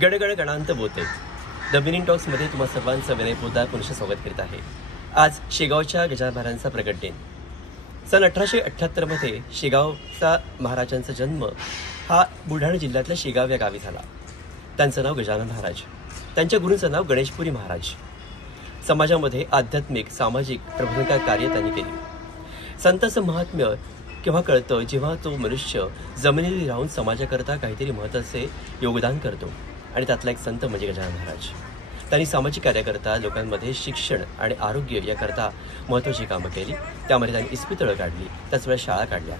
गडगड गणांत बोते the meaning टॉक्समध्ये तुम्हा सर्वांचं विनय पोद्दार पुनश्च स्वागत करीत आहे। आज शेगावच्या गजानन महाराजांचा प्रगट दिन। सन 1878 मध्ये शेगावचा महाराजांचा जन्म हा बुलढाणा जिल्ह्यातल्या शेगाव या गावी झाला। त्यांचं नाव गजानन महाराज, त्यांच्या गुरूंचं नाव गणेशपुरी महाराज। समाजामध्ये आध्यात्मिक सामाजिक प्रबोधनकार कार्य त्यांनी केले। संतांचं महात्म्य केव्हा कळतं जेव्हा तो मनुष्य जमिनीवर राहून समाजाकरता काहीतरी महत्त्वाचे योगदान करतो, आणि त्यातला एक संत म्हणजे गजानन महाराज। त्यांनी सामाजिक कार्याकरता लोकांमध्ये शिक्षण आणि आरोग्य याकरता महत्त्वाची कामं केली। त्यामध्ये त्यांनी इस्पितळं काढली, त्याच वेळेस शाळा काढल्या।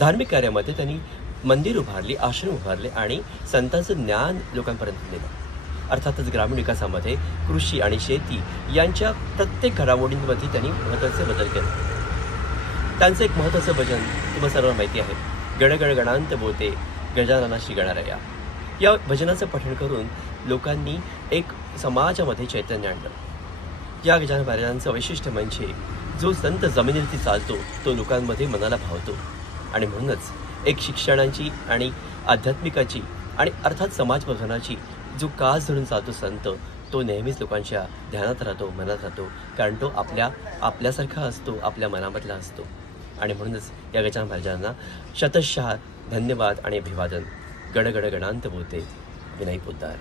धार्मिक कार्यामध्ये त्यांनी मंदिर उभारली, आश्रम उभारले आणि संतांचं ज्ञान लोकांपर्यंत नेलं। अर्थातच ग्रामीण विकासामध्ये कृषी आणि शेती यांच्या प्रत्येक घडामोडींमध्ये त्यांनी महत्त्वाचे बदल केले। त्यांचं एक महत्त्वाचं भजन तुम्हाला सर्वांना माहिती आहे, गडगड गणांत बोते गजाननाशी गणारया। या भजनाचं पठण करून लोकांनी एक समाजामध्ये चैतन्य आणलं। या गजानन महाराजांचं वैशिष्ट्य म्हणजे जो संत जमिनीवरती चालतो तो लोकांमध्ये मनाला भावतो, आणि म्हणूनच एक शिक्षणाची आणि आध्यात्मिकाची आणि अर्थात समाजबोधनाची जो कास धरून चालतो संत, तो नेहमीच लोकांच्या ध्यानात राहतो, मनात राहतो, कारण तो आपल्यासारखा असतो, आपल्या मनामधला असतो। आणि म्हणूनच या गजानन महाराजांना शतशः धन्यवाद आणि अभिवादन। गडगड गणांत बोते विनय पोद्दार।